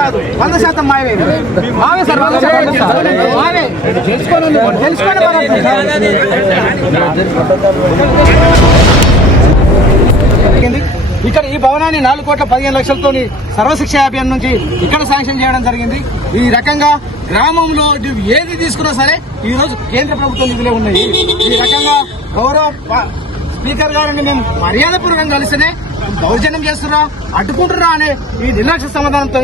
కాదు 100% మావే సార్. ఇక్కడ ఈ భవనాన్ని 4,15,00,000తో సర్వశిక్ష అభియాన్ నుంచి ఇక్కడ శాంక్షన్ చేయడం జరిగింది. ఈ రకంగా గ్రామంలో ఏది తీసుకున్నా సరే ఈ రోజు కేంద్ర ప్రభుత్వం నిధులే ఉన్నాయి. ఈ రకంగా గౌరవ స్పీకర్ గారిని మేము మర్యాదపూర్వకంగా కలిస్తేనే దౌర్జన్యం చేస్తున్నా అడ్డుకుంటున్నా అనే ఈ నిర్లక్ష్య సమాధానంతో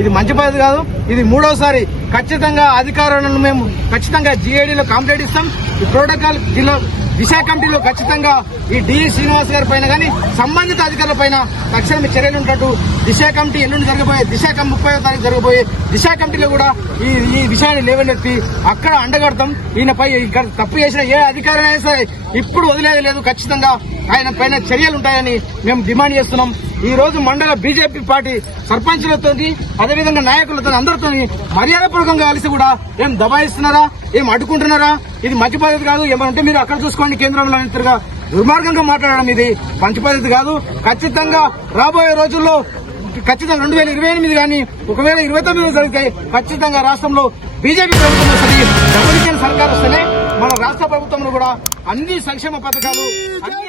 ఇది మంచి పద్ధతి కాదు. ఇది మూడోసారి ఖచ్చితంగా అధికారులను మేము ఖచ్చితంగా GADలో కంప్లైంట్ ఇస్తాం. ఈ ప్రోటోకాల్ జిల్లా దిశ కమిటీలో ఖచ్చితంగా ఈ DE శ్రీనివాస్ గారి పైన కానీ సంబంధిత అధికారుల పైన తక్షణమే చర్యలు ఉన్నట్టు దిశ కమిటీ ఎల్లుండి జరగబోయే 30వ తారీఖు జరగబోయే దిశ కమిటీలో కూడా ఈ విషయాన్ని లేవనెత్తి అక్కడ అండగడతాం. ఈయనపై ఇక్కడ తప్పు చేసిన ఏ అధికారి అయినా సరే ఇప్పుడు వదిలేది లేదు. ఖచ్చితంగా ఆయన పైన చర్యలు ఉంటాయని మేము డిమాండ్ చేస్తున్నాం. ఈ రోజు మండల BJP పార్టీ సర్పంచులతో అదేవిధంగా నాయకులతో అందరితో మర్యాదపూర్వకంగా కలిసి కూడా ఏం దబాయిస్తున్నారా, ఏం అడ్డుకుంటున్నారా? ఇది మంచి పద్ధతి కాదు. ఏమంటే మీరు అక్కడ చూసుకోండి, కేంద్రంలో అంతగా దుర్మార్గంగా మాట్లాడడం ఇది మంచి పద్ధతి కాదు. ఖచ్చితంగా రాబోయే రోజుల్లో ఖచ్చితంగా 2028 కానీ ఒకవేళ 29 జరిగితే ఖచ్చితంగా రాష్ట్రంలో BJP ప్రభుత్వం వస్తుంది. డబుల్ ఇంజిన్ సర్కార్ వస్తేనే మన రాష్ట్ర ప్రభుత్వంలో కూడా అన్ని సంక్షేమ పథకాలు అన్ని